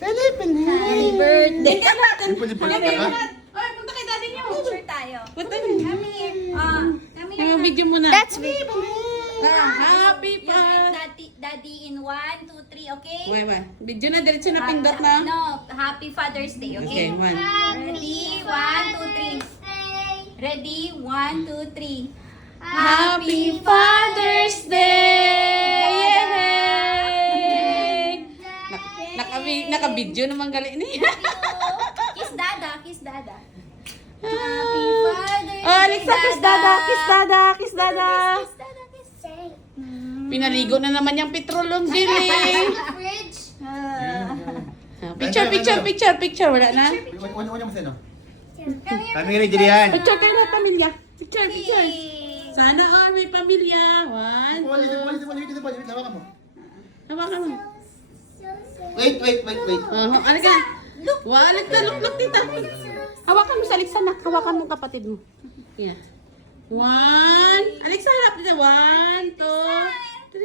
Happy birthday. Pali-pali ka. Oy, punta kay daddy niyo. Picture tayo. Punta Come here. Come here. video mo na. That's me. Happy You pa. greet daddy in 1, 2, 3, okay? Wait. Video na, diretso na pindot na. No, Happy Father's Day, okay? Okay, 1. Ready? 1, 2, 3. Ready? 1, 2, 3. Happy Father's Day! Yay! Naka-video naman gali ni. Kiss dada, kiss dada. Happy Father's Oh, Alexa, kiss dada, kiss dada, kiss dada. Kiss dada, kiss. Pinaligo na naman yung petrolong dili. Fridge. Picture. Wala na? Wala mo sino? Kami rin dirihan. Picture kayo na pamilya. Picture. Sana all may pamilya. 1. Hawakan mo. Hawakan mo. Wait. Ano ka? Walit na luklok tita. Hawakan mo sa Alexa na. Hawakan mo kapatid mo. Yeah. 1. Alexa, harap dito. 1.